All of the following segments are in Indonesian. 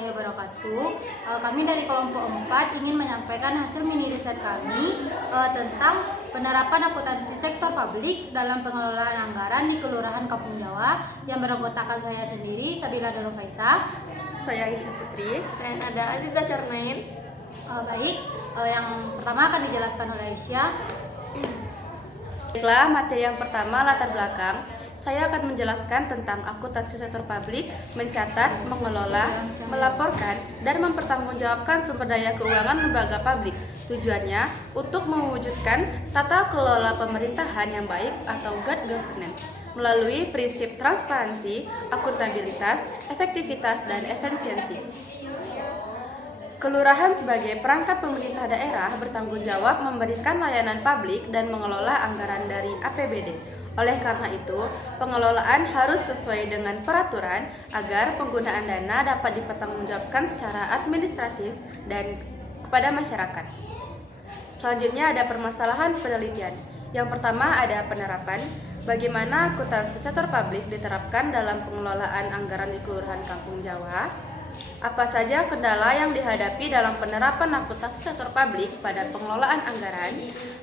Wabarakatuh. Kami dari kelompok 4 ingin menyampaikan hasil mini riset kami tentang penerapan akuntansi sektor publik dalam pengelolaan anggaran di Kelurahan Kampung Jawa yang beranggotakan saya sendiri, Sabila Nurul Faisah. Saya Aisyah Putri. Saya ada Aziza Carnain. Baik, yang pertama akan dijelaskan oleh Aisyah. Baiklah, materi yang pertama latar belakang. Saya akan menjelaskan tentang akuntansi sektor publik, mencatat, mengelola, melaporkan, dan mempertanggungjawabkan sumber daya keuangan lembaga publik. Tujuannya untuk mewujudkan tata kelola pemerintahan yang baik atau good governance melalui prinsip transparansi, akuntabilitas, efektivitas, dan efisiensi. Kelurahan sebagai perangkat pemerintah daerah bertanggung jawab memberikan layanan publik dan mengelola anggaran dari APBD. Oleh karena itu, pengelolaan harus sesuai dengan peraturan agar penggunaan dana dapat dipertanggungjawabkan secara administratif dan kepada masyarakat. Selanjutnya ada permasalahan penelitian. Yang pertama ada penerapan. Bagaimana akuntansi sektor publik diterapkan dalam pengelolaan anggaran di Kelurahan Kampung Jawa? Apa saja kendala yang dihadapi dalam penerapan akuntansi sektor publik pada pengelolaan anggaran?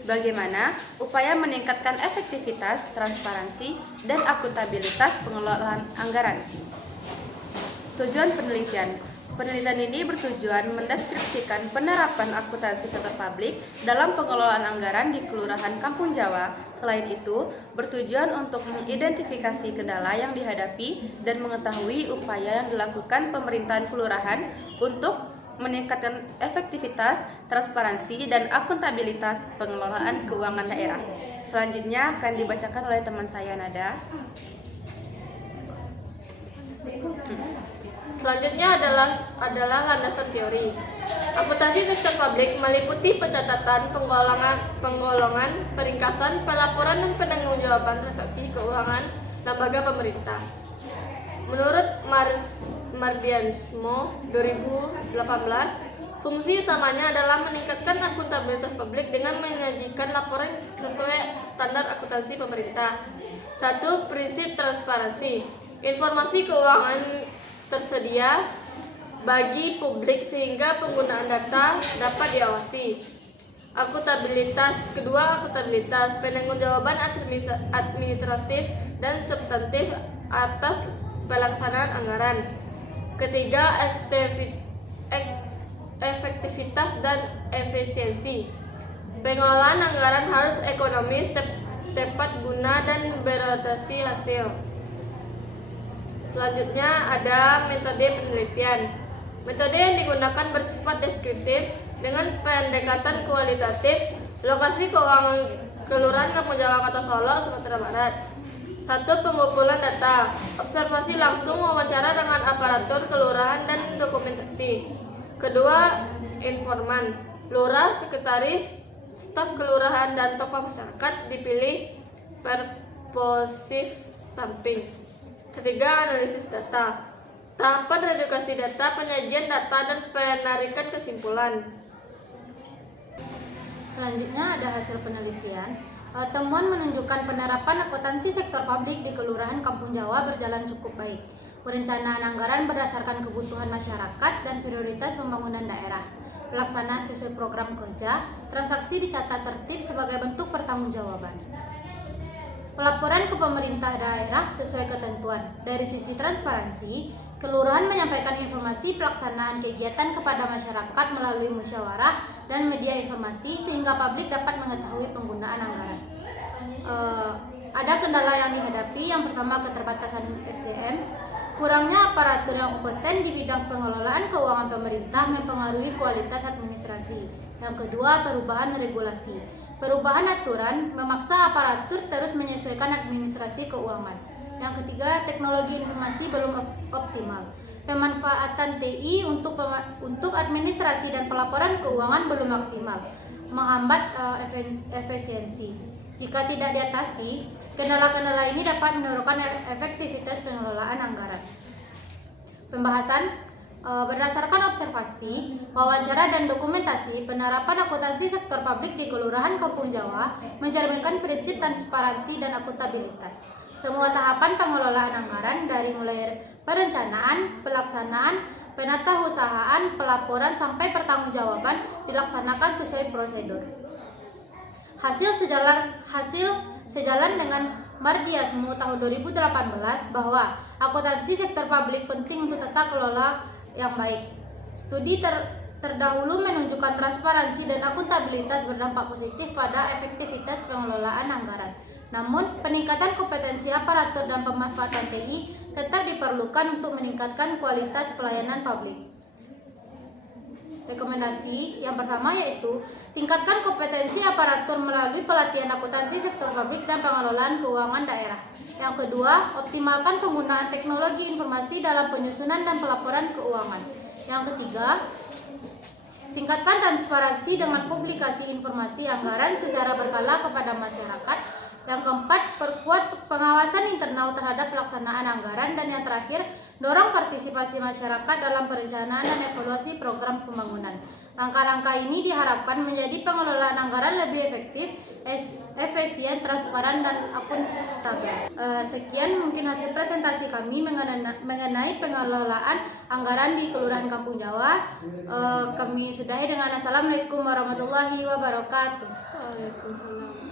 Bagaimana upaya meningkatkan efektivitas, transparansi, dan akuntabilitas pengelolaan anggaran? Tujuan penelitian. Penelitian ini bertujuan mendeskripsikan penerapan akuntansi sektor publik dalam pengelolaan anggaran di Kelurahan Kampung Jawa. Selain itu, bertujuan untuk mengidentifikasi kendala yang dihadapi dan mengetahui upaya yang dilakukan pemerintahan kelurahan untuk meningkatkan efektivitas, transparansi, dan akuntabilitas pengelolaan keuangan daerah. Selanjutnya akan dibacakan oleh teman saya, Nada. Selanjutnya adalah landasan teori. Akuntansi sektor publik meliputi pencatatan, penggolongan, peringkasan, pelaporan, dan penanggung-jawaban transaksi keuangan lembaga pemerintah. Menurut Mardiansmo 2018, fungsi utamanya adalah meningkatkan akuntabilitas publik dengan menyajikan laporan sesuai standar akuntansi pemerintah. 1. Prinsip transparansi. Informasi keuangan tersedia bagi publik sehingga penggunaan data dapat diawasi. Akuntabilitas. Kedua, akuntabilitas, penangguhjawaban administratif dan substantif atas pelaksanaan anggaran. Ketiga, efektivitas dan efisiensi. Pengelolaan anggaran harus ekonomis, tepat guna, dan berorientasi hasil. Selanjutnya ada metode penelitian. Metode yang digunakan bersifat deskriptif dengan pendekatan kualitatif. Lokasi keuangan Kelurahan Kampung Jawa, Kota Solo, Sumatera Barat. 1. Pengumpulan data. Observasi langsung, wawancara dengan aparatur kelurahan, dan dokumentasi. Kedua, informan. Lurah, sekretaris, staf kelurahan, dan tokoh masyarakat dipilih purposive samping. Ketiga, analisis data. Tahapan edukasi data, penyajian data, dan penarikan kesimpulan. Selanjutnya ada hasil penelitian. Temuan menunjukkan penerapan akuntansi sektor publik di Kelurahan Kampung Jawa berjalan cukup baik. Perencanaan anggaran berdasarkan kebutuhan masyarakat dan prioritas pembangunan daerah. Pelaksanaan sesuai program kerja, transaksi dicatat tertib sebagai bentuk pertanggungjawaban. Pelaporan ke pemerintah daerah sesuai ketentuan. Dari sisi transparansi, kelurahan menyampaikan informasi pelaksanaan kegiatan kepada masyarakat melalui musyawarah dan media informasi sehingga publik dapat mengetahui penggunaan anggaran. Ada kendala yang dihadapi. Yang pertama, keterbatasan SDM. Kurangnya aparatur yang kompeten di bidang pengelolaan keuangan pemerintah mempengaruhi kualitas administrasi. Yang kedua, perubahan regulasi. Perubahan aturan memaksa aparatur terus menyesuaikan administrasi keuangan. Yang ketiga, teknologi informasi belum optimal. Pemanfaatan TI untuk administrasi dan pelaporan keuangan belum maksimal, menghambat efisiensi. Jika tidak diatasi, kendala-kendala ini dapat menurunkan efektivitas pengelolaan anggaran. Pembahasan. Berdasarkan observasi, wawancara, dan dokumentasi, penerapan akuntansi sektor publik di Kelurahan Kampung Jawa mencerminkan prinsip transparansi dan akuntabilitas. Semua tahapan pengelolaan anggaran dari mulai perencanaan, pelaksanaan, penatausahaan, pelaporan sampai pertanggungjawaban dilaksanakan sesuai prosedur. Hasil sejalan dengan Mardiasmu tahun 2018 bahwa akuntansi sektor publik penting untuk tata kelola yang baik. Studi terdahulu menunjukkan transparansi dan akuntabilitas berdampak positif pada efektivitas pengelolaan anggaran. Namun, peningkatan kompetensi aparatur dan pemanfaatan TI tetap diperlukan untuk meningkatkan kualitas pelayanan publik. Rekomendasi yang pertama yaitu tingkatkan kompetensi aparatur melalui pelatihan akuntansi sektor publik dan pengelolaan keuangan daerah. Yang kedua, optimalkan penggunaan teknologi informasi dalam penyusunan dan pelaporan keuangan. Yang ketiga, tingkatkan transparansi dengan publikasi informasi anggaran secara berkala kepada masyarakat. Yang keempat, perkuat pengawasan internal terhadap pelaksanaan anggaran. Dan yang terakhir, dorong partisipasi masyarakat dalam perencanaan dan evaluasi program pembangunan. Langkah-langkah ini diharapkan menjadi pengelolaan anggaran lebih efektif, efisien, transparan, dan akuntabel. Sekian mungkin hasil presentasi kami mengenai pengelolaan anggaran di Kelurahan Kampung Jawa. Kami sudahi dengan Assalamualaikum warahmatullahi wabarakatuh. Waalaikumsalam.